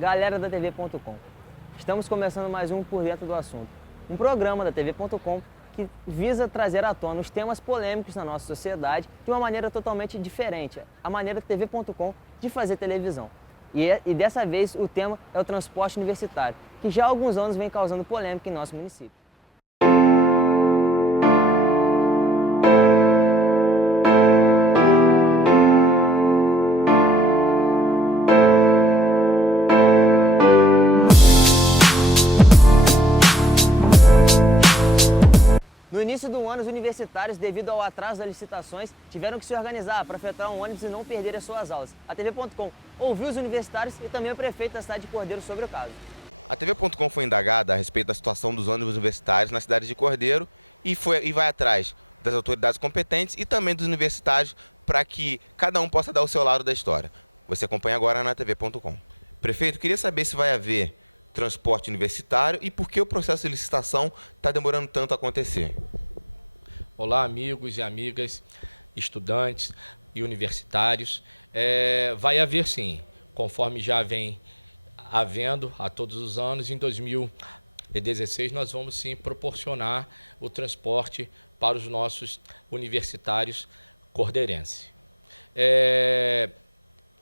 galera da TV.com. Estamos começando mais um Por Dentro do Assunto, um programa da TV.com que visa trazer à tona os temas polêmicos na nossa sociedade de uma maneira totalmente diferente, a maneira da TV.com de fazer televisão. E dessa vez o tema é o transporte universitário, que já há alguns anos vem causando polêmica em nosso município. No início do ano, os universitários, devido ao atraso das licitações, tiveram que se organizar para fretar um ônibus e não perder as suas aulas. A TV.com ouviu os universitários e também o prefeito da cidade de Cordeiro sobre o caso. A TV.com foi indagada a respeito da situação dos ônibus universitários na cidade de Cordeiro e vai atrás das autoridades competentes e também dos universitários para que cada um possa dar o seu lado da história. Você acompanha agora na TV.com. Prefeito, queria saber se vai haver transporte universitário e por que o processo de licitação está demorando tanto a acontecer. Olá, amigos e amigas, estudantes e universitários. Vai haver sim, conforme já vem havendo a todos os anos. Em 2016 nós vamos sim proporcionar o transporte para os nossos universitários cordeirenses.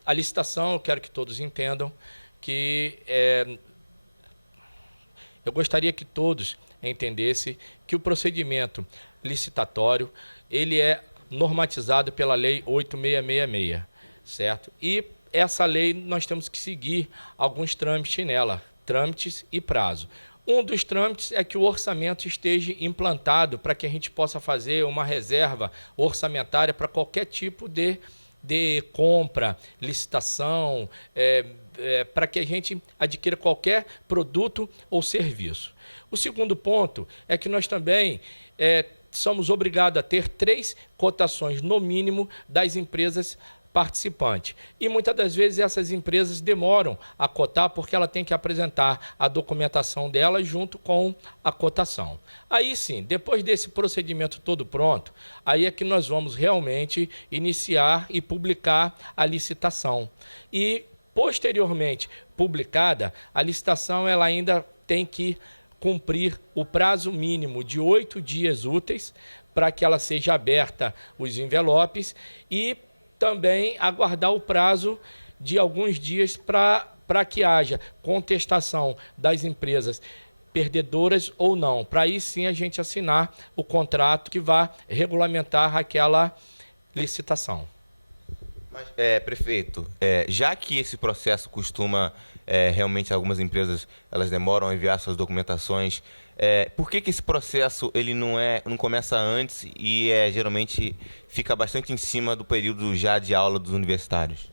A licitação, eu quero que todos entendam que eu gostaria que todos entendessem que o procedimento licitatório ele é normatizado pela Lei 8666, certo? E essa lei nós temos que seguir alguns trâmites nela, trâmites e prazo. Um dos trâmites é que o orçamento esteja implantado para que a gente possa fazer uma reserva orçamentária para qualquer tipo de compra, licitação, para que a gente adquira qualquer produto ou serviço. O segundo ponto é que nós também somos obrigados a ter 3 cotações, no mínimo, das empresas participantes. E muitas das vezes essas empresas demoram a cotar porque ela tem que apresentar a documentação dela junto com a cotação. Aí sim, depois desse procedimento todo pronto, aí é que nós vamos realmente iniciar e publicar a licitação. E posteriormente publicada, a licitação ela ainda tem que cumprir o prazo mínimo de 8 dias úteis para que ela seja aberta os envelopes e também aguardar o prazo de alguns dias para que haja contestação das empresas perdedoras ou não, para aí sim a gente assinar o contrato que vai regulamentar aquela licitação. Mas, prefeito, já que esse processo costuma, realmente algumas empresas elas demoram a enviar suas documentações, por que esse processo ele não começa antes e geralmente fica bastante em cima do período já de aula dos universitários?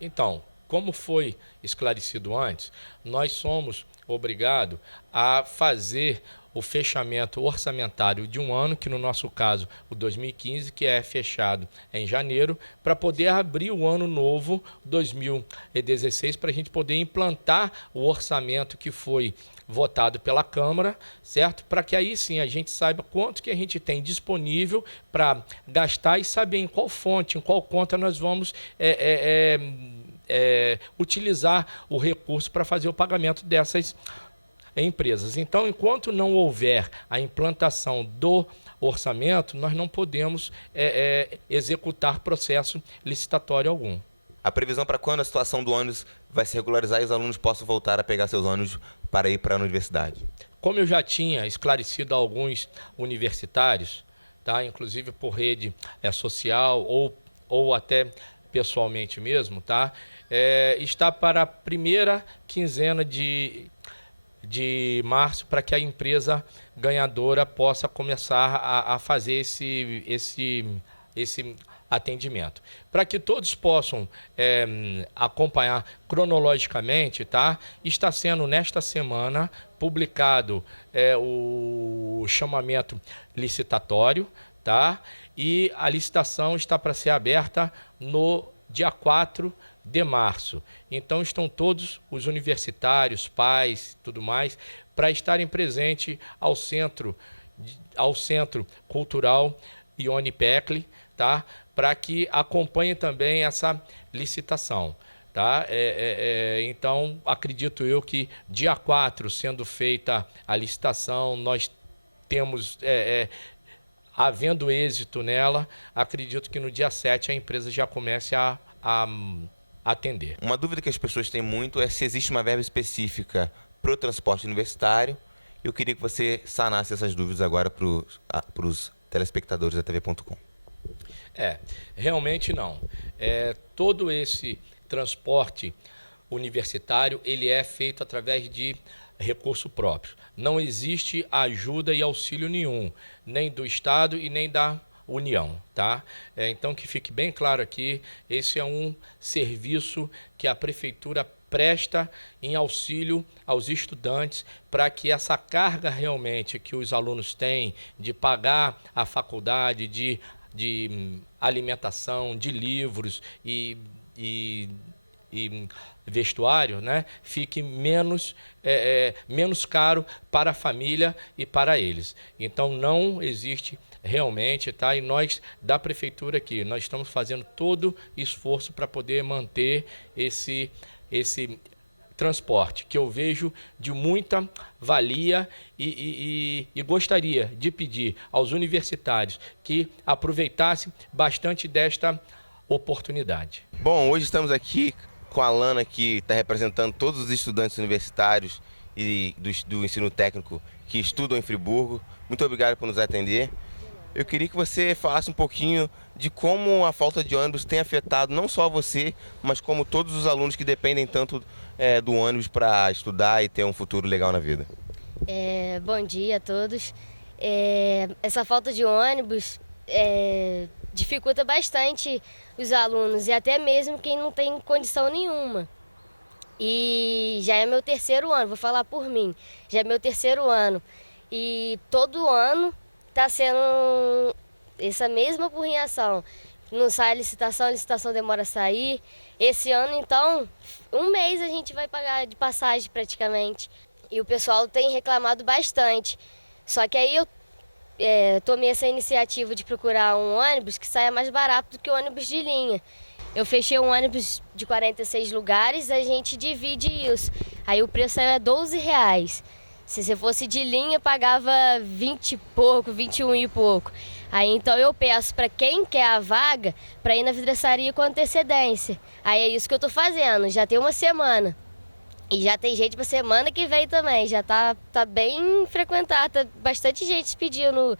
Então, como foi esclarecido antes, nós somos obrigados a fazer o fechamento orçamentário de um ano, que no nosso caso o 2015, que é fechado em janeiro, para poder abrir o ano novo 2016, para a gente poder implantar o orçamento que foi votado pela Câmara, certo? Para que aí sim a gente saiba quanto que a gente tem disponível para gastar e saber em qual fonte, em qual conta nós vamos utilizar o recurso para fazer o pagamento dessas empresas. Então, enquanto não houver a implantação do orçamento, nós não podemos executar processo licitatório algum. A previsão para quando a situação do ônibus vai se regularizar e os alunos possam voltar a pegar seus ônibus para ir para a universidade? Como eu já tinha esclarecido a alguns universitários, tá? Inclusive por rede social ou até pessoalmente mesmo, tá? Está para a primeira quinzena de março para que a empresa ganhadora possa começar a fazer esse atendimento. Para que todos possam acompanhar cronologicamente, tá? Está sendo nesta semana publicado o chamamento licitatório, tá? E a licitação está para ser aberta no dia 4 de março. Então estão todos os universitários, pais, tudo mais, para estarem presentes ao Centro Cultural Ione Pecli, tá? Para que acompanhem também essa licitação. Tá? Então, acredito eu que dia 4, sendo feita a licitação, nós temos, havendo êxito nela, acredito que no dia 7 a empresa já comece a atender. Uma dúvida que as pessoas têm muito é se existe uma verba específica para o transporte universitário. Eu queria que você sanasse essas dúvidas agora para os telespectadores da TV.com. Realmente não. Todo esse transporte universitário, ele é feito através de recurso próprio. Não existe ajuda e auxílio nenhum, nem do Estado e nem da União, tá? Então, que fique bem claro aqui, esse é um serviço que a Prefeitura presta em auxílio aos estudantes para que essa carga realmente que os alunos têm de pagar a faculdade, de alimentação, de livros e vestuário, né, fique menos caro para a família e para eles. Então não existe realmente, tá? E nós da prefeitura aqui, nós estamos fazendo todo esforço para poder manter esse transporte, que eu vejo de muita valia e gostaria de pedir aos universitários que aproveitassem bastante desta oportunidade. Bom, hoje estamos aqui com a Lana, que está representando todos os estudantes universitários e do ensino técnico que estudam em Friburgo. Muito obrigado por nos atender. Eu queria que você falasse um pouquinho de como a falta de ônibus tem afetado não só você, mas como todos os alunos que dependem tanto do ônibus para estudar e ter um futuro legal na vida. Bom dia a todos. Essa falta de ônibus dificulta bastante os alunos e até mesmo quem não tem condição nenhuma. E já é meu terceiro ano, vou falar por mim, já é meu terceiro ano. E todo ano está sendo essa mesma apurrinhação. Não sai a licitação demora a sair. Esse ano, então, um mês a gente vai pagar de passagem praticamente. E o pessoal tem reclamado bastante. Só que aí eu tomei essa iniciativa de procurar um ônibus que saia mais barato do que o ônibus de linha. Eu fechei um ônibus de 46 lugares, a gente divide isso. Aí o preço é R$12. Se você fosse de linha, pagava 20 e pouco, 21 e pouco. Aí então eu peço para quem quer a vaga para ir na vidraçaria com antecedência. Aí é isso que eu tô fazendo, já tem uma semana. E já tem gente para semana que vem também, já tá bem frequentado, tá bastante gente pedindo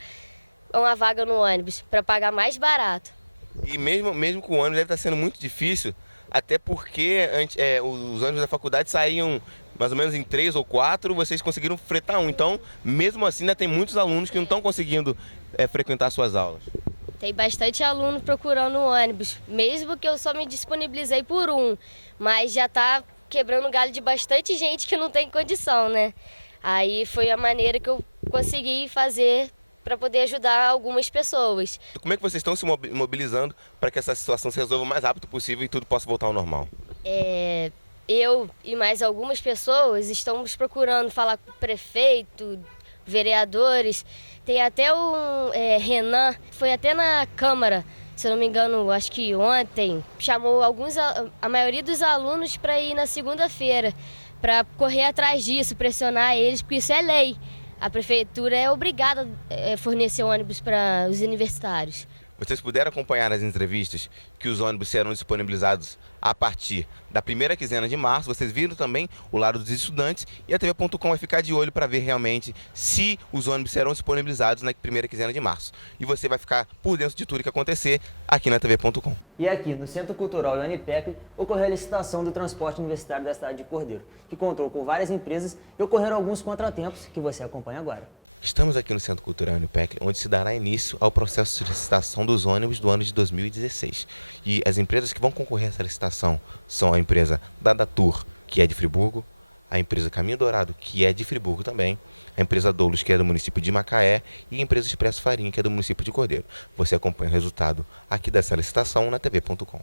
uma vaga no ônibus para pagar mais barato. E mesmo com o ônibus deve estar sendo muito difícil, até porque os ônibus da faculdade saíam mais ou menos em 3 ou 4, vocês conseguiram fretar um. Então, mesmo assim, ainda tem muitos alunos que não estão conseguindo frequentar suas aulas. Tem bastante aluno procurando ônibus, mesmo que eu só me disponibilizei por um, mas já tá quebrando galho de bastante gente que não tem condição, né? Aí foi a maneira que eu consegui fazer para poder ajudar algumas pessoas. Como é que vocês estão se mobilizando para que essa situação se resolva o mais rápido possível e tudo possa voltar ao normal? Eu e mais algumas pessoas estamos procurando falar com o prefeito, vereadores. Tem até o Renan, foi até na Câmara, se eu não me engano, acho que ontem, chamou a maioria dos alunos para ir na segunda-feira, para correr atrás disso, pressionar eles, porque isso é lei. A prefeitura é obrigada a fornecer ônibus para os universitários. Vocês puderam acompanhar nas entrevistas que os ônibus serão disponibilizados a partir da primeira quinzena de março. Vocês viram também o lado dos estudantes e a TV.com vai ficar de olho para ver realmente se os ônibus serão disponibilizados na primeira quinzena de março. E você vai ficar por dentro de tudo que acontecer aqui na TV.com. E aqui, no Centro Cultural da Unipec, ocorreu a licitação do transporte universitário da cidade de Cordeiro, que contou com várias empresas e ocorreram alguns contratempos que você acompanha agora. Estamos aqui no Centro Cultural Unipec, onde se dará início ao processo de licitação dos ônibus do ano de 2016. E as empresas que vão concorrer a essa licitação são a empresa Dadatur, que é de Friburgo, a empresa Caminho Dourado, que é de Friburgo também, a empresa Doulos, que é do município de Macaé, e a empresa Expresso Farinha, que é do município de Cordeiro. Você acompanha o resultado aqui dessa licitação na TV.com.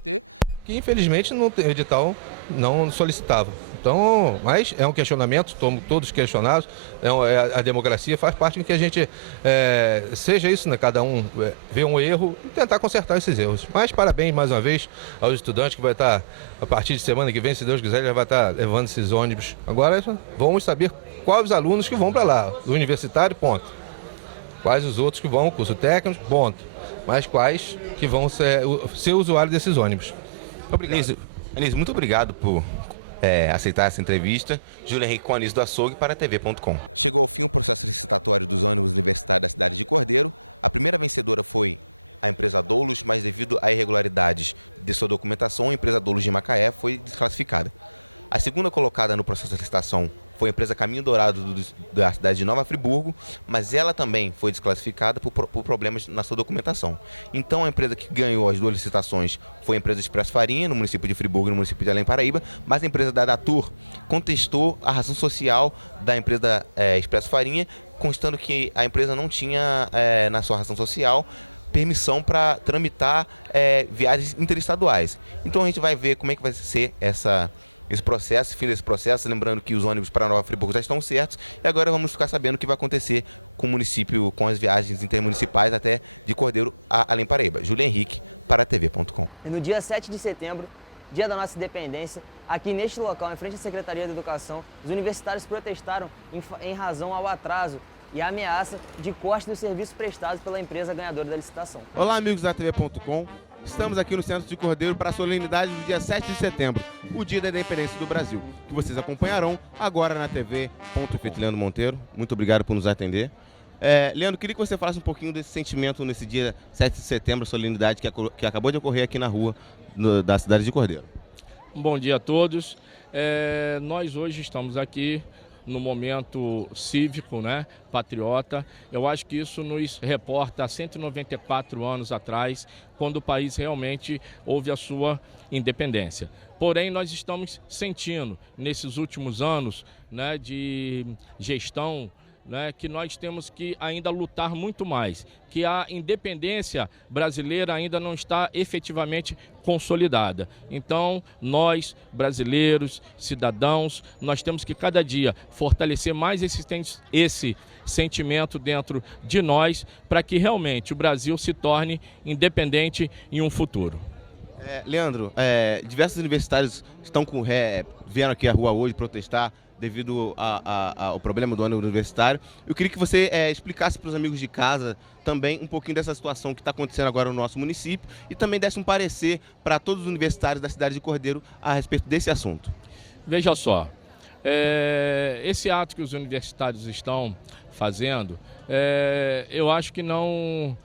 ter. Chegou ao fim o processo licitatório dos ônibus universitários da cidade de Cordeiro. A primeira vencedora foi a empresa Doulos, mas devido a irregularidades de sua documentação, a empresa Doulos de Macaé foi desclassificada. A segunda colocada no processo de licitação foi a empresa Caminho Dourado da cidade de Nova Friburgo, mas ela também foi desclassificada por problemas na sua documentação. Então a empresa que ganhou as duas licitações foi a empresa Expresso Farinha, no município de Friburgo e no município de Além Paraíba, mas a empresa da Datur contestou a razão social da empresa Expresso Farinha, constando que a empresa não tinha na sua razão social permissão para tramitar viagens interestaduais. Então a gente vai ver como é que vai ser esse processo, fim desse processo, lembrando que os ônibus para Nova Friburgo já estão certos e agora vamos ficar sabendo o que vai acontecer com o município, com as viagens intermunicipais até de Cordeiro a Além Paraíba. Júlio Henrique, para a TV.com. E no dia 7 de setembro, dia da nossa independência, aqui neste local, em frente à Secretaria de Educação, os universitários protestaram em razão ao atraso e a ameaça de corte dos serviços prestados pela empresa ganhadora da licitação. Olá, amigos da TV.com. Estamos aqui no centro de Cordeiro para a solenidade do dia 7 de setembro, o dia da independência do Brasil, que vocês acompanharão agora na TV. Leandro Monteiro, muito obrigado por nos atender. Leandro, queria que você falasse um pouquinho desse sentimento nesse dia 7 de setembro, a solenidade que acabou de ocorrer aqui na rua da cidade de Cordeiro. Bom dia a todos. Nós hoje estamos aqui no momento cívico, né, patriota. Eu acho que isso nos reporta a 194 anos atrás, quando o país realmente houve a sua independência. Porém, nós estamos sentindo, nesses últimos anos, né, de gestão, né, que nós temos que ainda lutar muito mais, que a independência brasileira ainda não está efetivamente consolidada. Então, nós, brasileiros, cidadãos, nós temos que cada dia fortalecer mais esse sentimento dentro de nós para que realmente o Brasil se torne independente em um futuro. Leandro, diversos universitários vieram aqui à rua hoje protestar devido ao problema do ônibus universitário. Eu queria que você explicasse para os amigos de casa também um pouquinho dessa situação que está acontecendo agora no nosso município e também desse um parecer para todos os universitários da cidade de Cordeiro a respeito desse assunto. Veja só, esse ato que os universitários estão fazendo, eu acho que não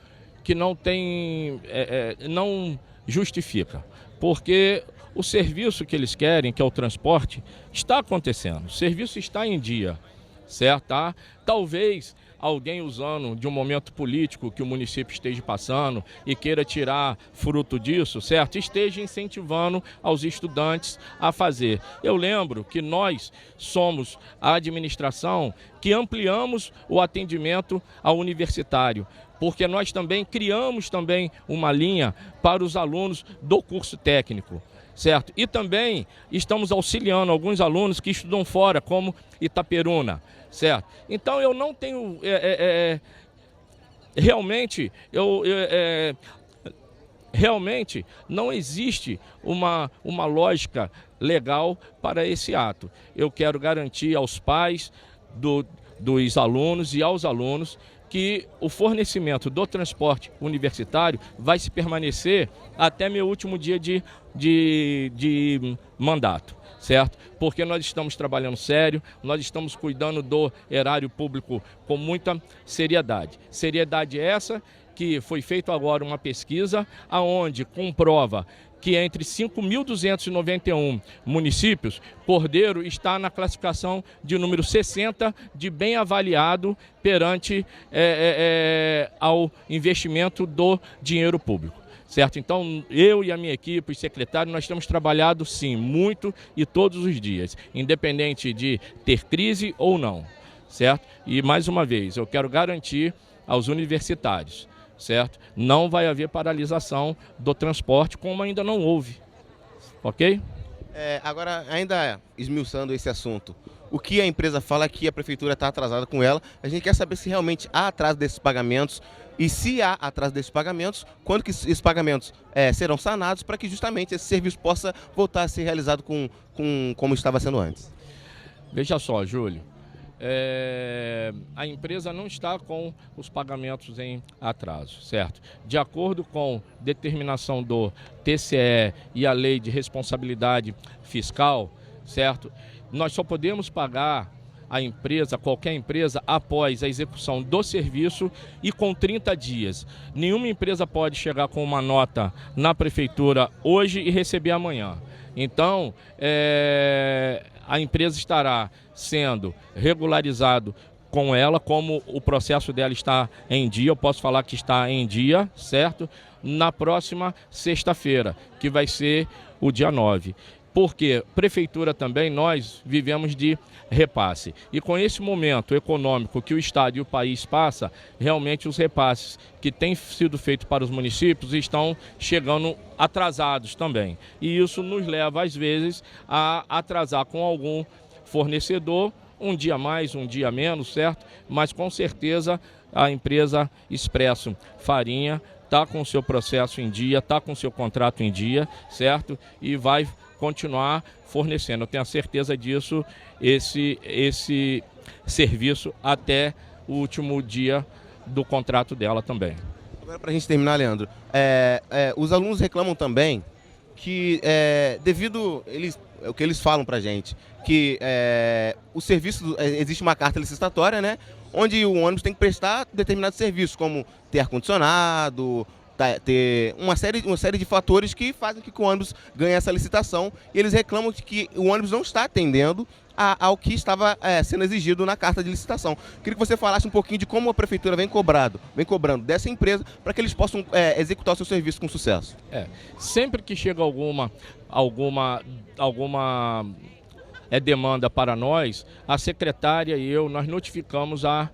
justifica, porque o serviço que eles querem, que é o transporte, está acontecendo, o serviço está em dia, certo? Tá? Talvez alguém usando de um momento político que o município esteja passando e queira tirar fruto disso, certo? Esteja incentivando aos estudantes a fazer. Eu lembro que nós somos a administração que ampliamos o atendimento ao universitário, porque nós também criamos uma linha para os alunos do curso técnico, certo? E também estamos auxiliando alguns alunos que estudam fora, como Itaperuna, certo? Então eu não tenho, realmente não existe uma lógica legal para esse ato. Eu quero garantir aos pais dos alunos e aos alunos que o fornecimento do transporte universitário vai se permanecer até meu último dia de mandato, certo? Porque nós estamos trabalhando sério, nós estamos cuidando do erário público com muita seriedade. Seriedade essa que foi feita agora uma pesquisa aonde comprova que entre 5.291 municípios, Cordeiro está na classificação de número 60 de bem avaliado perante ao investimento do dinheiro público. Certo? Então, eu e a minha equipe, os secretários, nós temos trabalhado sim, muito e todos os dias, independente de ter crise ou não, certo? E mais uma vez, eu quero garantir aos universitários, certo? Não vai haver paralisação do transporte, como ainda não houve, ok? Agora, ainda esmiuçando esse assunto, o que a empresa fala é que a prefeitura está atrasada com ela. A gente quer saber se realmente há atraso desses pagamentos e se há atraso desses pagamentos, quando que esses pagamentos serão sanados para que justamente esse serviço possa voltar a ser realizado como estava sendo antes. Veja só, Júlio, a empresa não está com os pagamentos em atraso, certo? De acordo com determinação do TCE e a Lei de Responsabilidade Fiscal, certo? Nós só podemos pagar a empresa, qualquer empresa, após a execução do serviço e com 30 dias. Nenhuma empresa pode chegar com uma nota na prefeitura hoje e receber amanhã. Então, a empresa estará sendo regularizado com ela, como o processo dela está em dia, eu posso falar que está em dia, certo? Na próxima sexta-feira, que vai ser o dia 9. Porque prefeitura também, nós vivemos de repasse. E com esse momento econômico que o Estado e o país passa, realmente os repasses que têm sido feitos para os municípios estão chegando atrasados também. E isso nos leva, às vezes, a atrasar com algum fornecedor, um dia mais, um dia menos, certo? Mas com certeza a empresa Expresso Farinha está com o seu processo em dia, está com o seu contrato em dia, certo? E vai continuar fornecendo, eu tenho a certeza disso, esse serviço até o último dia do contrato dela também. Agora, para a gente terminar, Leandro, os alunos reclamam também que, devido o que eles falam para a gente, que o serviço, existe uma carta licitatória, né, onde o ônibus tem que prestar determinados serviços, como ter ar-condicionado, ter uma série de fatores que fazem com que o ônibus ganhe essa licitação, e eles reclamam de que o ônibus não está atendendo ao que estava sendo exigido na carta de licitação. Queria que você falasse um pouquinho de como a prefeitura vem cobrando dessa empresa para que eles possam executar o seu serviço com sucesso. Sempre que chega alguma demanda para nós, a secretária e eu, nós notificamos a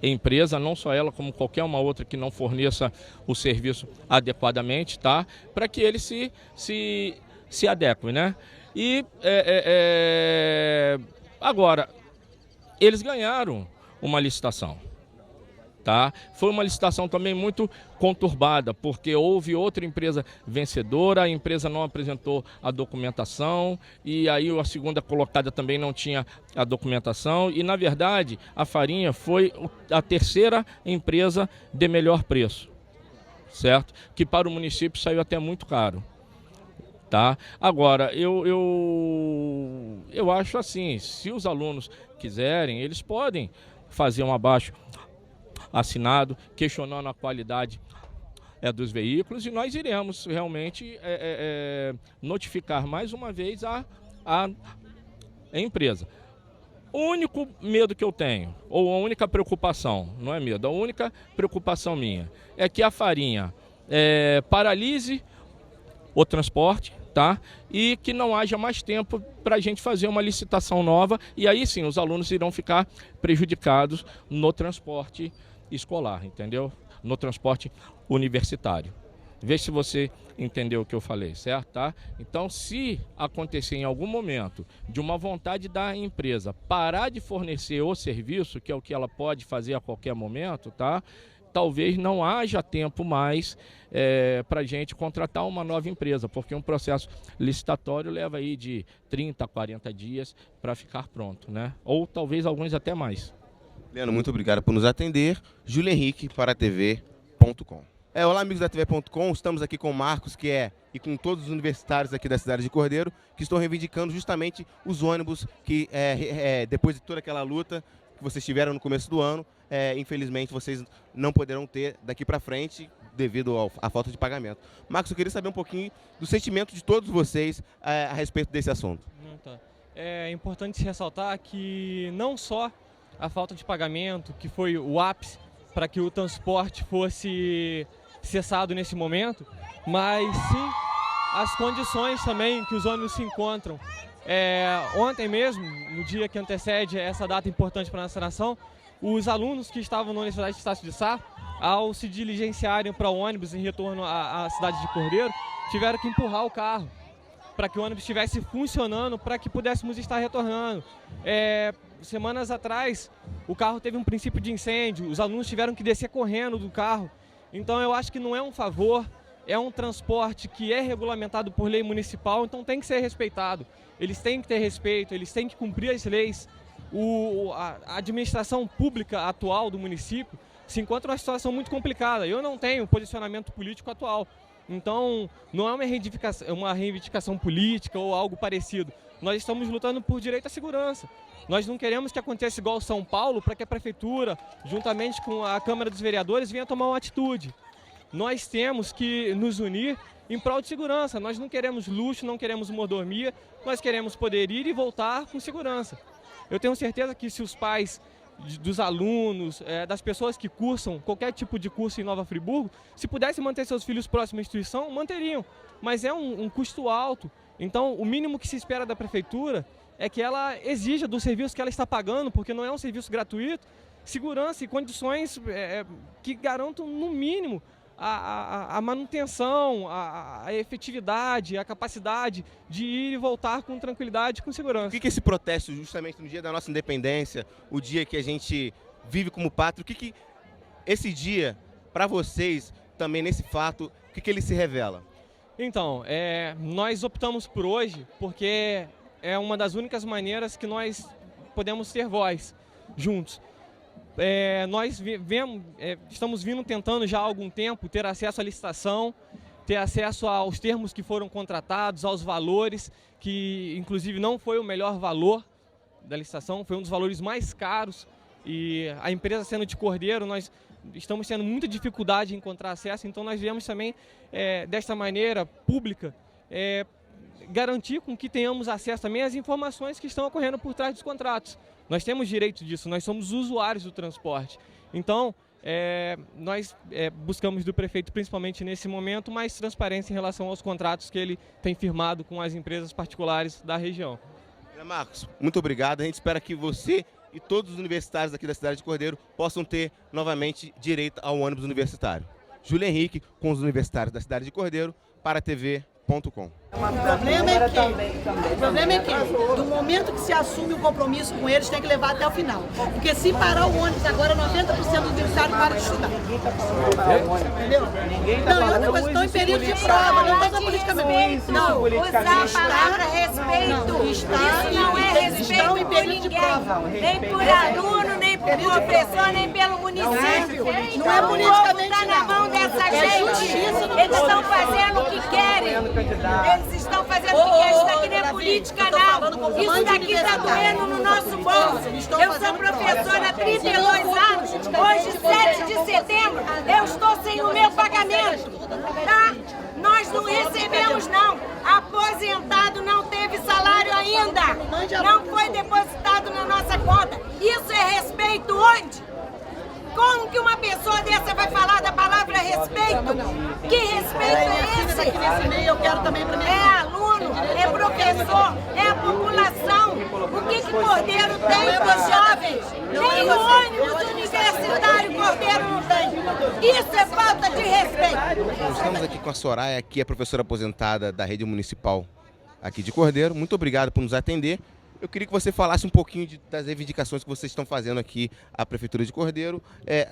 empresa, não só ela, como qualquer uma outra que não forneça o serviço adequadamente, tá? Para que eles se adequem, né? E agora, eles ganharam uma licitação. Tá? Foi uma licitação também muito conturbada, porque houve outra empresa vencedora, a empresa não apresentou a documentação, e aí a segunda colocada também não tinha a documentação, e na verdade a Farinha foi a terceira empresa de melhor preço, certo? Que para o município saiu até muito caro. Tá? Agora, eu acho assim, se os alunos quiserem, eles podem fazer um abaixo assinado, questionando a qualidade dos veículos, e nós iremos realmente notificar mais uma vez a empresa. O único medo que eu tenho, ou a única preocupação, não é medo, a única preocupação minha é que a Farinha paralise o transporte, tá? E que não haja mais tempo para a gente fazer uma licitação nova, e aí sim os alunos irão ficar prejudicados no transporte escolar, entendeu? No transporte universitário. Veja se você entendeu o que eu falei, certo? Tá? Então, se acontecer em algum momento de uma vontade da empresa parar de fornecer o serviço, que é o que ela pode fazer a qualquer momento, tá? Talvez não haja tempo mais para a gente contratar uma nova empresa, porque um processo licitatório leva aí de 30 a 40 dias para ficar pronto, né? Ou talvez alguns até mais. Leandro, muito obrigado por nos atender. Júlio Henrique para a TV.com. Olá, amigos da TV.com, estamos aqui com o Marcos, e com todos os universitários aqui da cidade de Cordeiro, que estão reivindicando justamente os ônibus que, depois de toda aquela luta que vocês tiveram no começo do ano, infelizmente vocês não poderão ter daqui para frente devido à falta de pagamento. Marcos, eu queria saber um pouquinho do sentimento de todos vocês a respeito desse assunto. É importante se ressaltar que não só a falta de pagamento, que foi o ápice para que o transporte fosse cessado nesse momento, mas sim as condições também que os ônibus se encontram. Ontem mesmo, no dia que antecede essa data importante para a nossa nação, os alunos que estavam na Universidade de Estácio de Sá ao se diligenciarem para o ônibus em retorno à cidade de Cordeiro, tiveram que empurrar o carro para que o ônibus estivesse funcionando, para que pudéssemos estar retornando. Semanas atrás, o carro teve um princípio de incêndio, os alunos tiveram que descer correndo do carro. Então eu acho que não é um favor, é um transporte que é regulamentado por lei municipal, então tem que ser respeitado. Eles têm que ter respeito, eles têm que cumprir as leis. A administração pública atual do município se encontra numa situação muito complicada. Eu não tenho posicionamento político atual. Então, não é uma reivindicação política ou algo parecido. Nós estamos lutando por direito à segurança. Nós não queremos que aconteça igual São Paulo, para que a Prefeitura, juntamente com a Câmara dos Vereadores, venha tomar uma atitude. Nós temos que nos unir em prol de segurança. Nós não queremos luxo, não queremos mordomia, nós queremos poder ir e voltar com segurança. Eu tenho certeza que se os pais dos alunos, das pessoas que cursam qualquer tipo de curso em Nova Friburgo, se pudessem manter seus filhos próximos à instituição, manteriam. Mas é um custo alto. Então, o mínimo que se espera da Prefeitura é que ela exija do serviço que ela está pagando, porque não é um serviço gratuito, segurança e condições que garantam, no mínimo, a manutenção, a efetividade, a capacidade de ir e voltar com tranquilidade e com segurança. O que esse protesto, justamente no dia da nossa independência, o dia que a gente vive como pátria, o que esse dia, para vocês, também nesse fato, o que ele se revela? Então, nós optamos por hoje porque é uma das únicas maneiras que nós podemos ter voz juntos. Nós estamos tentando já há algum tempo ter acesso à licitação, ter acesso aos termos que foram contratados, aos valores, que inclusive não foi o melhor valor da licitação, foi um dos valores mais caros, e a empresa sendo de Cordeiro, nós estamos tendo muita dificuldade em encontrar acesso, então nós viemos também, desta maneira pública, garantir com que tenhamos acesso também às informações que estão ocorrendo por trás dos contratos. Nós temos direito disso, nós somos usuários do transporte. Então, nós buscamos do prefeito, principalmente nesse momento, mais transparência em relação aos contratos que ele tem firmado com as empresas particulares da região. Marcos, muito obrigado. A gente espera que você e todos os universitários aqui da cidade de Cordeiro possam ter novamente direito ao ônibus universitário. Júlio Henrique, com os universitários da cidade de Cordeiro, para a TV.com. O problema é que, do momento que se assume o compromisso com eles, tem que levar até o final. Porque se parar o ônibus agora, 90% dos universitários param de estudar. Entendeu? Não, e outra coisa, estão em período de prova, não estão politicamente. Não, usar a palavra respeito, isso não é respeito por ninguém, nem por aluno, nem por professor, nem pelo município. Não é politicamente, está na mão dessa gente. Eles estão fazendo o que querem. Eles estão fazendo o que querem. Isso daqui não é política, não. Isso daqui está doendo no nosso bolso. Eu sou professora há 32 anos. Hoje, 7 de setembro, eu estou sem o meu pagamento. Tá? Nós não recebemos, não. Aposentado não teve salário ainda. Não foi depositado na nossa conta. Isso é respeito onde? Como que uma pessoa dessa vai falar da palavra respeito? Que respeito é esse? Nesse meio eu quero também para mim. É aluno, é professor, é a população. O que Cordeiro tem para os jovens? Nem o ônibus universitário Cordeiro não tem. Isso é falta de respeito. Estamos aqui com a Soraya, que é professora aposentada da rede municipal aqui de Cordeiro. Muito obrigado por nos atender. Eu queria que você falasse um pouquinho das reivindicações que vocês estão fazendo aqui à Prefeitura de Cordeiro,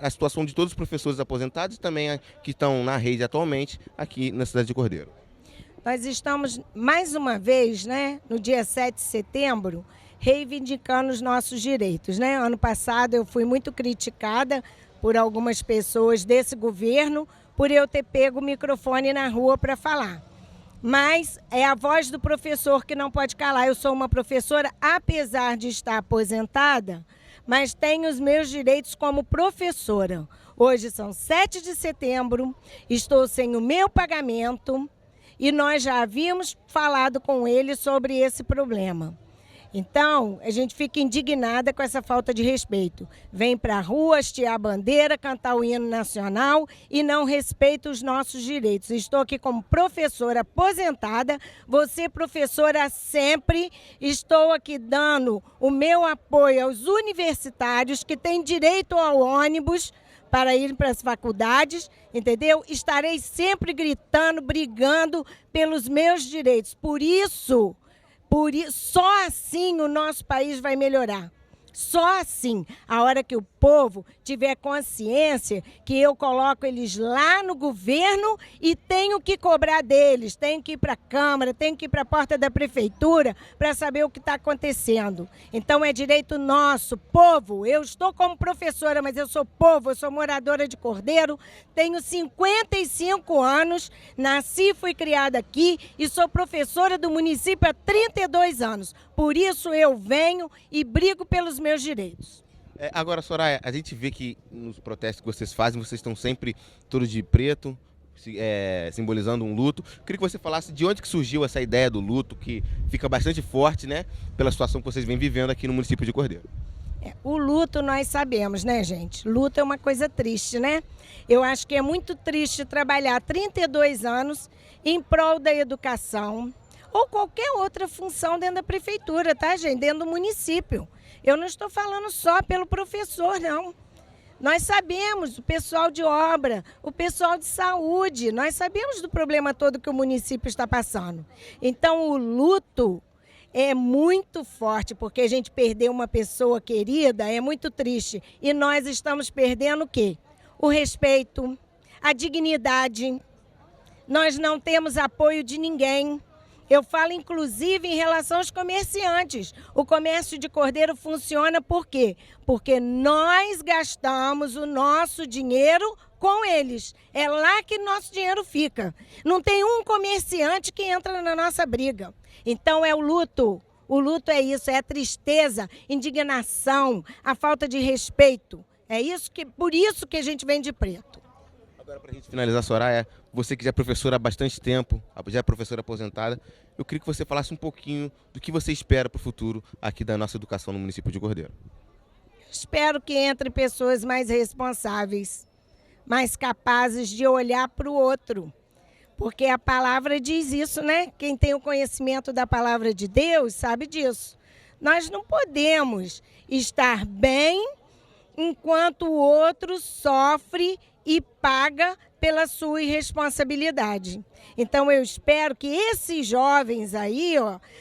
a situação de todos os professores aposentados e também que estão na rede atualmente aqui na cidade de Cordeiro. Nós estamos, mais uma vez, no dia 7 de setembro, reivindicando os nossos direitos. Ano passado eu fui muito criticada por algumas pessoas desse governo por eu ter pego o microfone na rua para falar. Mas é a voz do professor que não pode calar. Eu sou uma professora, apesar de estar aposentada, mas tenho os meus direitos como professora. Hoje são 7 de setembro, estou sem o meu pagamento e nós já havíamos falado com ele sobre esse problema. Então, a gente fica indignada com essa falta de respeito. Vem para a rua, hastear a bandeira, cantar o hino nacional e não respeita os nossos direitos. Estou aqui como professora aposentada, você professora sempre. Estou aqui dando o meu apoio aos universitários que têm direito ao ônibus para ir para as faculdades, entendeu? Estarei sempre gritando, brigando pelos meus direitos. Por isso, só assim o nosso país vai melhorar. Só assim, a hora que o povo tiver consciência que eu coloco eles lá no governo e tenho que cobrar deles, tenho que ir para a Câmara, tenho que ir para a porta da Prefeitura para saber o que está acontecendo. Então é direito nosso, povo. Eu estou como professora, mas eu sou povo, eu sou moradora de Cordeiro, tenho 55 anos, nasci, fui criada aqui e sou professora do município há 32 anos. Por isso eu venho e brigo pelos meus direitos. Agora, Soraya, a gente vê que nos protestos que vocês fazem, vocês estão sempre todos de preto, simbolizando um luto. Queria que você falasse de onde que surgiu essa ideia do luto, que fica bastante forte, né, pela situação que vocês vêm vivendo aqui no município de Cordeiro. O luto nós sabemos, né, gente? Luto é uma coisa triste, né? Eu acho que é muito triste trabalhar 32 anos em prol da educação ou qualquer outra função dentro da prefeitura, tá, gente? Dentro do município. Eu não estou falando só pelo professor, não. Nós sabemos, o pessoal de obra, o pessoal de saúde, nós sabemos do problema todo que o município está passando. Então, o luto é muito forte, porque a gente perdeu uma pessoa querida, é muito triste. E nós estamos perdendo o quê? O respeito, a dignidade. Nós não temos apoio de ninguém. Eu falo, inclusive, em relação aos comerciantes. O comércio de Cordeiro funciona por quê? Porque nós gastamos o nosso dinheiro com eles. É lá que nosso dinheiro fica. Não tem um comerciante que entra na nossa briga. Então é o luto. O luto é isso, é a tristeza, indignação, a falta de respeito. Por isso que a gente vem de preto. Agora, para a gente finalizar, Soraya, você que já é professora há bastante tempo, já é professora aposentada, eu queria que você falasse um pouquinho do que você espera para o futuro aqui da nossa educação no município de Cordeiro. Espero que entre pessoas mais responsáveis, mais capazes de olhar para o outro. Porque a palavra diz isso, né? Quem tem o conhecimento da palavra de Deus sabe disso. Nós não podemos estar bem enquanto o outro sofre e paga pela sua irresponsabilidade. Então eu espero que esses jovens aí,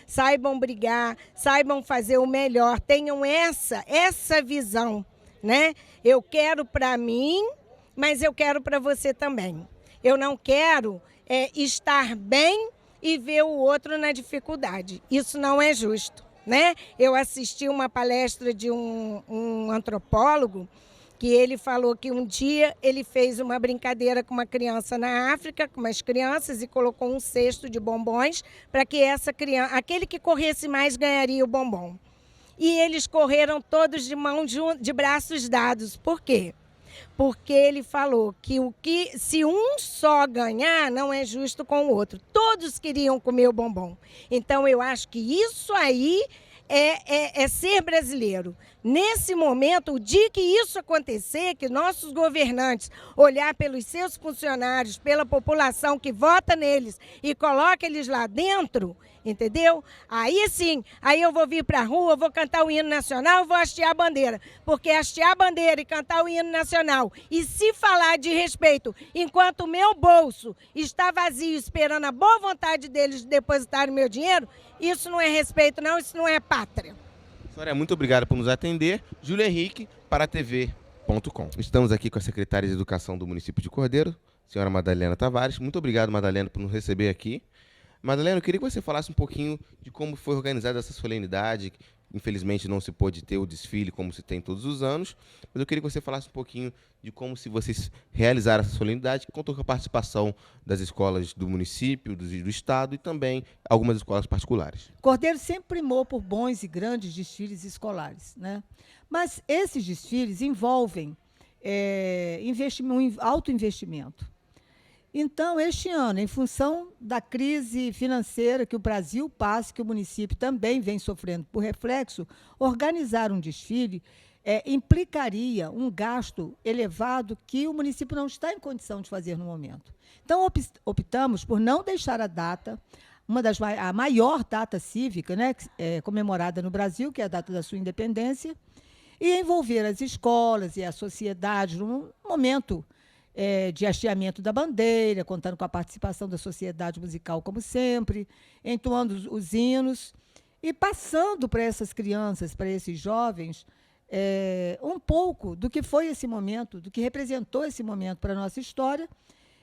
saibam brigar, saibam fazer o melhor, tenham essa visão, né? Eu quero para mim, mas eu quero para você também. Eu não quero estar bem e ver o outro na dificuldade. Isso não é justo, né? Eu assisti uma palestra de um antropólogo que ele falou que um dia ele fez uma brincadeira com uma criança na África, com umas crianças, e colocou um cesto de bombons para que aquele que corresse mais ganharia o bombom. E eles correram todos de braços dados. Por quê? Porque ele falou que se um só ganhar, não é justo com o outro. Todos queriam comer o bombom. Então, eu acho que isso aí é ser brasileiro. Nesse momento, o dia que isso acontecer, que nossos governantes olhar pelos seus funcionários, pela população que vota neles e coloca eles lá dentro, entendeu? Aí sim, aí eu vou vir para a rua, vou cantar o hino nacional, vou hastear a bandeira. Porque hastear a bandeira e cantar o hino nacional e se falar de respeito, enquanto o meu bolso está vazio esperando a boa vontade deles de depositarem meu dinheiro, isso não é respeito não, isso não é pátria. Senhora, muito obrigado por nos atender. Júlia Henrique, para a TV.com. Estamos aqui com a secretária de Educação do município de Cordeiro, senhora Madalena Tavares. Muito obrigado, Madalena, por nos receber aqui. Madalena, eu queria que você falasse um pouquinho de como foi organizada essa solenidade. Infelizmente não se pôde ter o desfile como se tem todos os anos, mas eu queria que você falasse um pouquinho de como se vocês realizaram essa solenidade, que contou com a participação das escolas do município, do estado e também algumas escolas particulares. Cordeiro sempre primou por bons e grandes desfiles escolares, né? Mas esses desfiles envolvem alto investimento. Então, este ano, em função da crise financeira que o Brasil passa, que o município também vem sofrendo por reflexo, organizar um desfile implicaria um gasto elevado que o município não está em condição de fazer no momento. Então, optamos por não deixar a data, a maior data cívica, né, comemorada no Brasil, que é a data da sua independência, e envolver as escolas e a sociedade num momento de hasteamento da bandeira, contando com a participação da sociedade musical, como sempre, entoando os hinos e passando para essas crianças, para esses jovens, um pouco do que foi esse momento, do que representou esse momento para a nossa história,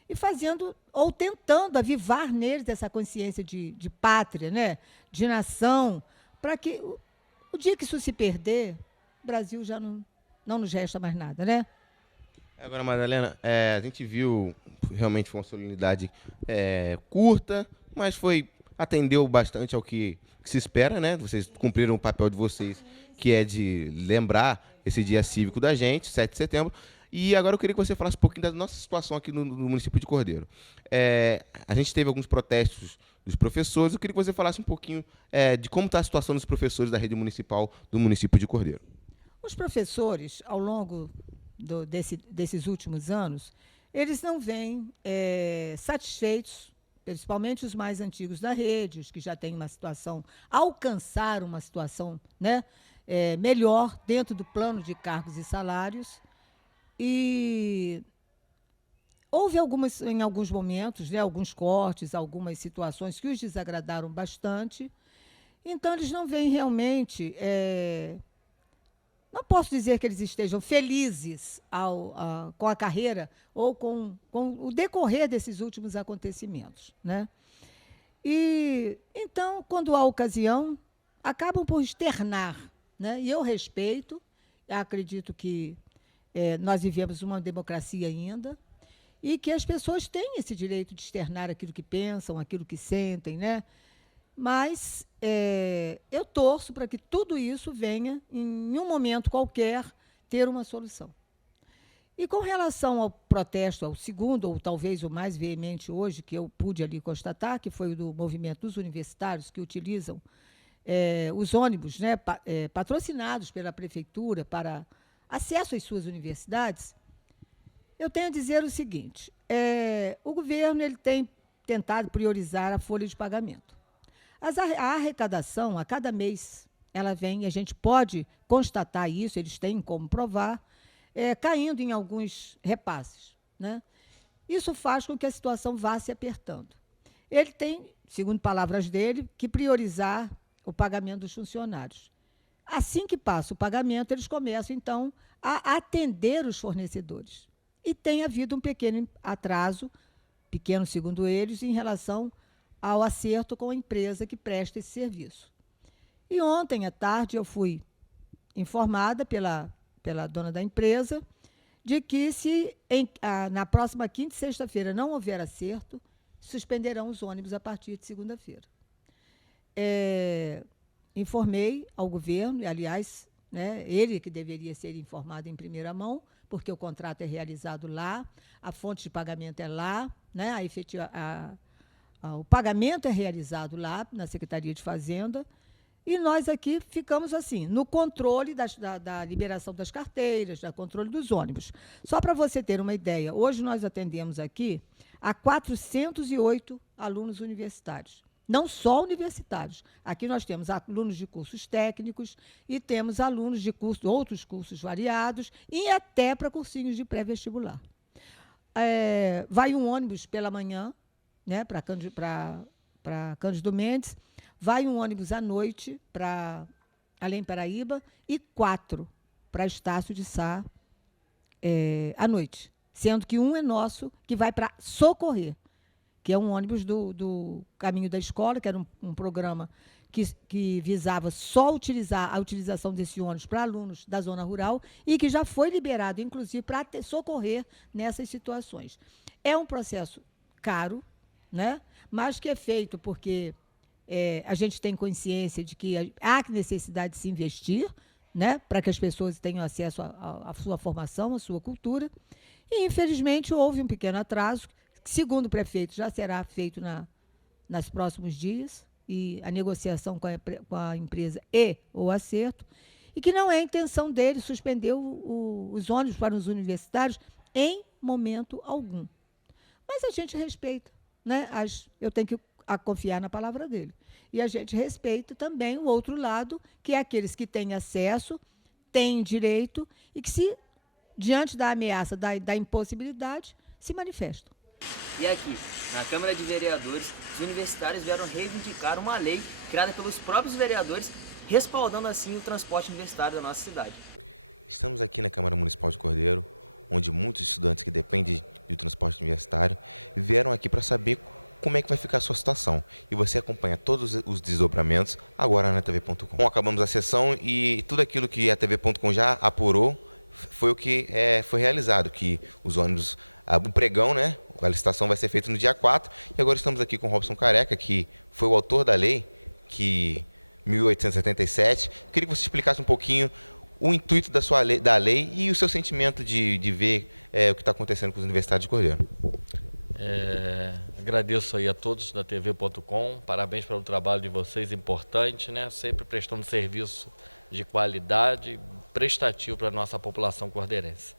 e fazendo, ou tentando avivar neles essa consciência de pátria, né? De nação, para que o dia que isso se perder, o Brasil já não nos resta mais nada, né? Agora, Madalena, a gente viu, realmente foi uma solenidade curta, mas atendeu bastante ao que se espera, né? Vocês cumpriram o papel de vocês, que é de lembrar esse dia cívico da gente, 7 de setembro. E agora eu queria que você falasse um pouquinho da nossa situação aqui no município de Cordeiro. A gente teve alguns protestos dos professores, eu queria que você falasse um pouquinho de como está a situação dos professores da rede municipal do município de Cordeiro. Os professores, ao longo desses últimos anos, eles não vêm satisfeitos, principalmente os mais antigos da rede, os que já têm uma situação, alcançaram uma situação, né, melhor dentro do plano de cargos e salários. E houve em alguns momentos, né, alguns cortes, algumas situações que os desagradaram bastante. Então, eles não vêm realmente... não posso dizer que eles estejam felizes com a carreira ou com o decorrer desses últimos acontecimentos, né? E, então, quando há ocasião, acabam por externar, né? E eu respeito, acredito que nós vivemos uma democracia ainda e que as pessoas têm esse direito de externar aquilo que pensam, aquilo que sentem, né? Mas eu torço para que tudo isso venha, em um momento qualquer, ter uma solução. E com relação ao protesto, ao segundo, ou talvez o mais veemente hoje, que eu pude ali constatar, que foi o do movimento dos universitários, que utilizam os ônibus, né, patrocinados pela prefeitura para acesso às suas universidades, eu tenho a dizer o seguinte: o governo ele tem tentado priorizar a folha de pagamento. A arrecadação, a cada mês, ela vem, a gente pode constatar isso, eles têm como provar, caindo em alguns repasses, né? Isso faz com que a situação vá se apertando. Ele tem, segundo palavras dele, que priorizar o pagamento dos funcionários. Assim que passa o pagamento, eles começam, então, a atender os fornecedores. E tem havido um pequeno atraso, pequeno segundo eles, em relação ao acerto com a empresa que presta esse serviço. E ontem à tarde eu fui informada pela dona da empresa de que se na próxima quinta e sexta-feira não houver acerto, suspenderão os ônibus a partir de segunda-feira. Informei ao governo, e, aliás, né, ele que deveria ser informado em primeira mão, porque o contrato é realizado lá, a fonte de pagamento é lá, né, o pagamento é realizado lá na Secretaria de Fazenda, e nós aqui ficamos assim, no controle da liberação das carteiras, do controle dos ônibus. Só para você ter uma ideia, hoje nós atendemos aqui a 408 alunos universitários. Não só universitários. Aqui nós temos alunos de cursos técnicos e temos alunos de outros cursos variados e até para cursinhos de pré-vestibular. Vai um ônibus pela manhã, né, para Cândido Mendes, vai um ônibus à noite para Além Paraíba e 4 para Estácio de Sá à noite, sendo que um é nosso, que vai para Socorrer, que é um ônibus do Caminho da Escola, que era um programa que visava só a utilização desse ônibus para alunos da zona rural e que já foi liberado, inclusive, para socorrer nessas situações. É um processo caro, né? Mas que é feito porque a gente tem consciência de que há necessidade de se investir, né? Para que as pessoas tenham acesso à sua formação, à sua cultura. E, infelizmente, houve um pequeno atraso, que, segundo o prefeito, já será feito nos próximos dias, e a negociação com a empresa e o acerto, e que não é a intenção dele suspender os ônibus para os universitários em momento algum. Mas a gente respeita, né? Eu tenho que confiar na palavra dele. E a gente respeita também o outro lado, que é aqueles que têm acesso têm direito e que, se diante da ameaça, da impossibilidade, se manifestam. E aqui, na Câmara de Vereadores, os universitários vieram reivindicar uma lei criada pelos próprios vereadores, respaldando assim o transporte universitário da nossa cidade. Estamos aqui na Câmara Municipal de Cordeiro, onde muitos estudantes que dependem do transporte universitário vieram aqui para saber como é que vai ficar a sua situação. E você acompanha todos os desdobramentos agora na TV.com. Bom, acabamos a sessão e tudo aquilo que a TV.com já apurou foi o que foi realizado, que os ônibus, o pregão, né, a licitação vai ser feita no dia 4, e agora estamos aqui com o Robson Careca, que foi o autor da lei, 1877. Queria que você explicasse um pouquinho o intuito da lei e o seu sentimento de ver o que está acontecendo com os universitários de Cordeiro. Agradeço aí a todos da TV.com, parabéns pelo trabalho de vocês, importante, né? Sempre prestando serviço de qualidade, prestativo para a nossa população cordeirense.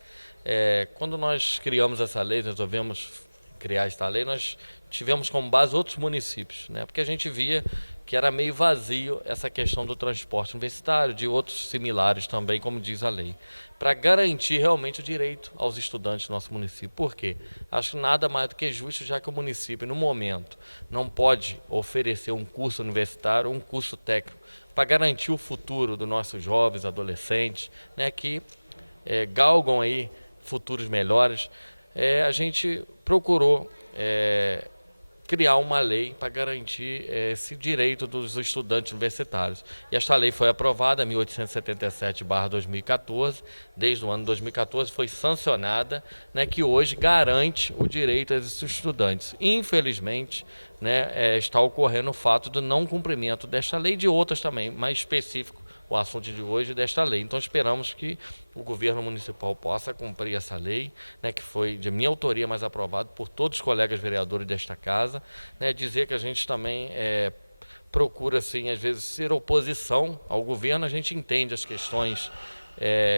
Quando nós criamos essa lei, resolvemos criar esta lei, nós tivemos como base outros municípios, né? Porque a gente via que era meio vazio essa questão do transporte universitário, de outros similares também, como diz a lei, para garantir realmente o direito aos estudantes do nosso município. Por quê? Acho nada mais do que justo, já que o município, no momento, não pode oferecer um curso universitário, um curso técnico, para garantir o futuro dos nossos jovens, adolescentes, né, que galgam aí futuros melhores. A gente procurou criar uma lei para garantir esse direito dos estudantes universitários. E esta lei foi aprovada em 1877/2014, desde o ano 2014 foi sancionada, né, que hoje garante o direito a esses estudantes. Infelizmente, né, está ocorrendo o fato do não cumprimento desta lei e de outras também, mais específico o assunto de hoje desta lei. Então esperamos que o governo municipal possa cumprir essa lei, né, que foi de minha autoria, mas aprovado por todos os colegas vereadores desta casa, né, dizer que a gente também procura, assim, às vezes, ser oposição ao governo. A gente entende as questões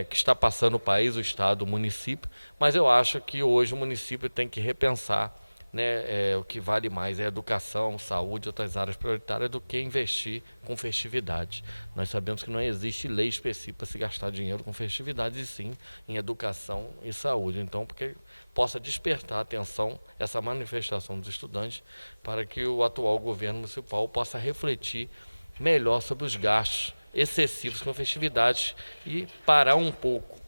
que está passando o país, o estado, o município, mas eu acho que hoje o município tem que repensar, né, o que vale mais é educação, saúde, outras áreas prioritárias, do que investir com festividade. Nós sabemos que não existe lei específica para se gastar dinheiro com festividades, e sim em educação e saúde. Então, porque possa despertar a atenção essa manifestação dos estudantes, para que o atual governo municipal possa refletir melhor sobre os gastos excessivos com festividades e parar um pouco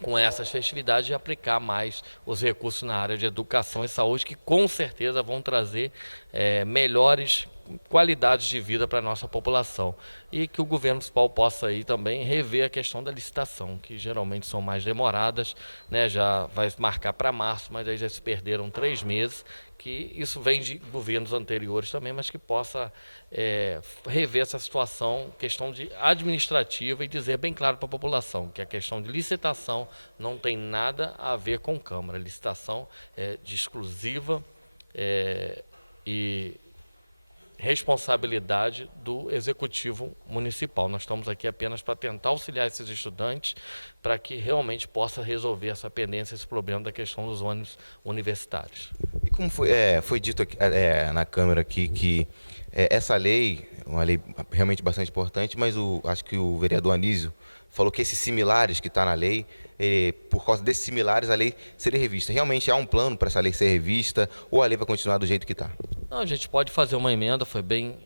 com essas festividades e aplicar mais os recursos na área de educação e saúde, que com certeza vão trazer melhores qualidades de vida para a nossa população. E que o governo municipal possa aí também rever a questão da licitação, que geralmente são mais demoradas, né? Já vai marcar para março, mas aí já se perderam 3 meses, que isso vem de governos anteriores também, mas que possa rever essa situação, questão de administrativa, e dizer bem claro para a população que a questão de licitação não tem nada a ver com Câmara. A licitação é de exclusiva e responsabilidade do Executivo Municipal. Nós estamos aqui apenas para tentar auxiliar esses estudantes para que realmente possa resolver essa pendência, esse problema da questão dos ônibus universitários. E como foi dito aqui, na Câmara aqui, que essa lei, uma lei realmente bastante importante, mas acho que o vereador Anísio falou que esses similares que está na lei, por causa desses similares, a lei seria revista. Realmente há um plano para essa lei ser revista, ou a lei vai continuar do jeito que está? Não, a gente pode fazer uma emenda, foi bem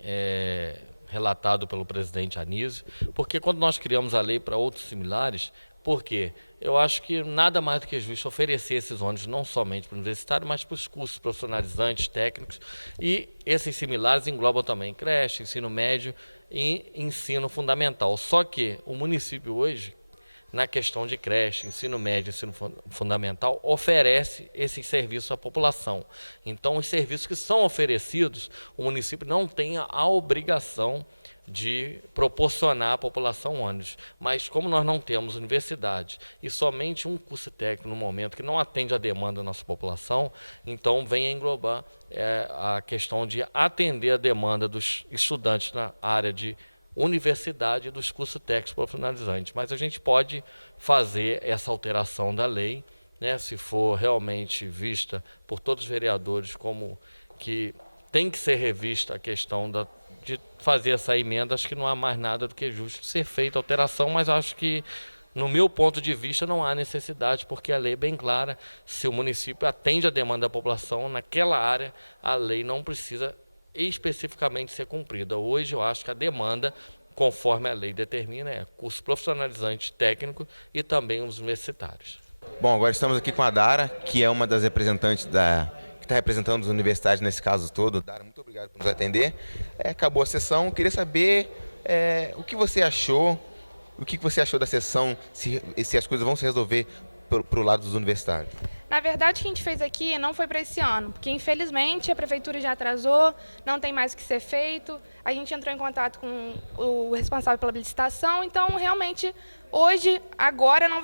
relatado pelo presidente Anísio, porque quando nós criamos a lei para outros similares, por quê? Eu acho que nada mais do que justo oferecer esses ônibus não somente para o universitário, mas para os cursos profissionalizantes, técnicos, e esses similares englobam também creche, ensino médio e ensino fundamental. Só que o município hoje, na questão de creche, ensino médio, ensino fundamental, oferece esses serviços à população. Então, os serviços que são oferecidos, o município não tem a obrigação de proporcionar à população ônibus. Mas como nós não temos universidade e somente um curso técnico no momento que não atende à demanda da nossa população, então vem a englobar a questão de atender a demanda dos estudantes na área de universidade e dos cursos técnicos profissionalizantes. Mas a gente pode fazer essa alteração da lei, né, se for realmente vista por todos os vereadores como que tem que ser revista a questão de fazer essa emenda. Acho que não há mais nada do que justo ser feita a alteração, mas acho que No meu ponto de vista, não há necessidade, porque a lei é bem clara. Se o município atende a demanda da população naquela área, a lei não precisa especificamente ser cumprida. Hoje, eu acho que a demanda, conforme a lei determina, é curso profissionalizante técnico e também os universitários. Bom, agora estamos aqui com a Dara, que é uma das representantes que está representando os universitários nesse caso todo. Dara, muito obrigado por nos atender. Acabou a sessão, queria saber o que você achou. O que você achou da sessão, se as coisas vão se resolver para o lado dos universitários? Na verdade, o que a gente fez aqui não foi para esse ano, porque infelizmente a prefeitura já atrasou, não tem mais o que ser feito. A gente entrou em contato com o responsável pela licitação, então realmente hoje, agora, não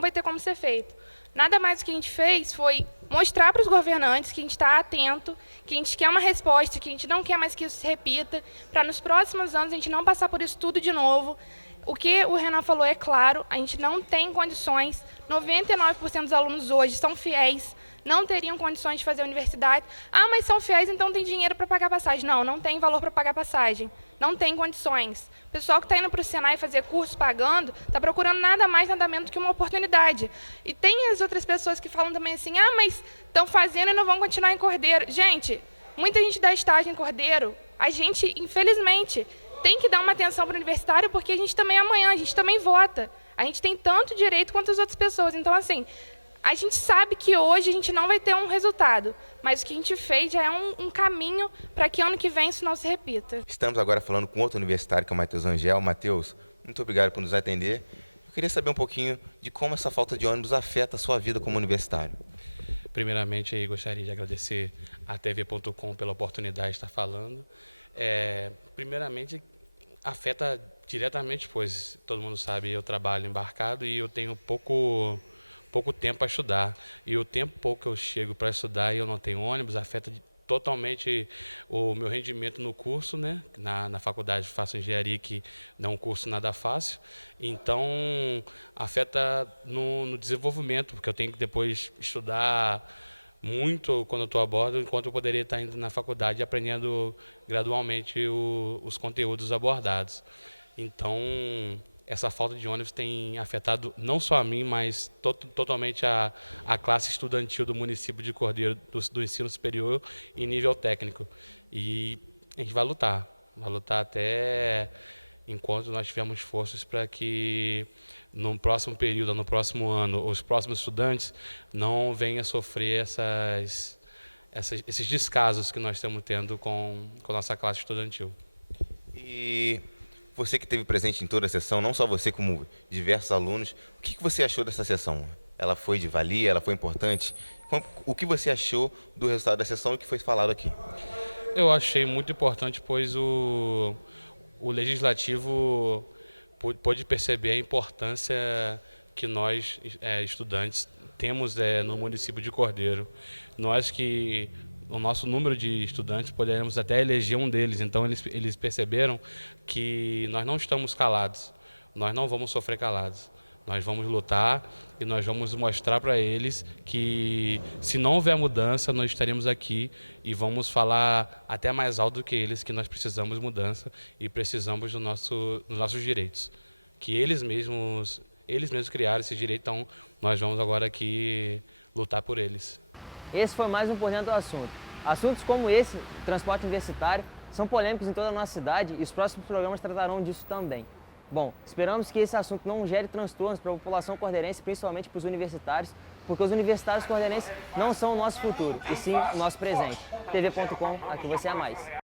vai ter como ser feito. Nada mais que a gente fez foi mostrar para os governantes que a gente está atento, que a gente quer uma resposta, que a gente não quer mais que isso se repita, para nos próximos anos a gente não passar por isso tudo de novo. O que o Renan falou é claro, a gente não tem condições, 99% dos alunos hoje são fiéis, não teriam condições de fazer a universidade. Ah, mas são fiéis, então tem dinheiro para pagar passagem. Não, não tem valor para pagar passagem, não tem condições. O pessoal que está indo para o Senai fazer curso pagando, está procurando nada mais, nada menos do que uma oportunidade. E tem as outras pessoas que falam também assim, ah, mas estão fazendo e não vão continuar em Cordeiro. Gente, muita gente dá estágio em Cordeiro, a gente, infelizmente, tem que dar uma atenção para o universitário, porque a gente também amanhã, a gente também vota. A gente tem tanto direito quanto as outras pessoas. Então, assim, a gente sabe que hoje a gente não vai ter um resultado, mas o que a gente fez já é um caminho para que ano que vem isso não se repita. Estamos agora falando com outro universitário, que é o Matheus Angel. Matheus, muito obrigado por nos atender. Eu queria saber um pouquinho de como essa falta de ônibus afeta a sua vida como universitário. Primeiramente, aí, gostaria de agradecer a TV.com pela oportunidade de estar falando. Primeiramente, afeta diretamente, pois todo mundo sabe, eu trabalho embarcado e eu tenho pouco tempo para estudar. E o tempo pouco que eu chego para estudar e eu não tenho ônibus, afeta totalmente o meu rendimento no curso, né? Na faculdade faço engenharia, que não é um curso nada fácil. Então, afeta no desenvolvimento, porque eu tenho que depois estudar muito quando eu estou a bordo, enquanto eu poderia estar indo na faculdade e aprendendo gradualmente os conteúdos abordados. Então, essa falta de ônibus tem afetado não só a mim, mas totalmente a classe estudantil do município de Cordeiro, do ensino superior e nível técnico. E a gente vai lutar até enquanto nós tivermos forças para que no próximo período, no próximo ano, os próximos estudantes não venham a sofrer esses descasos que nós estamos tendo com a nossa classe estudantil. E você que esteve presente em toda a sessão, não só você, como diversos alunos, o que você achou dessa sessão? Ela foi de valia? Ela foi importante? O que você achou do resultado da sessão e o que foi falado aqui? Eu achei muito importante, pois o Legislativo pôde perceber a importância que nós, estudantes, temos no município de Cordeiro. Nós que o nosso número de estudantes, poderemos até eleger um deles. Então, eles perceberam que nós não estamos calados, nós não vamos sofrer calados. Nós vamos lutar e nós vamos mostrar para eles que, se não houver mudança, nós estaremos aqui e vamos falar até mais alto do que eles, que nós precisamos de mudança e precisamos dos nossos direitos. Que eles mesmos criaram esse direito, então nós vamos agora aqui lutar por eles. Esse foi mais um Por Dentro do Assunto. Assuntos como esse, transporte universitário, são polêmicos em toda a nossa cidade e os próximos programas tratarão disso também. Bom, esperamos que esse assunto não gere transtornos para a população cordeirense, principalmente para os universitários, porque os universitários cordeirenses não são o nosso futuro, e sim o nosso presente. TV.com, aqui você é mais.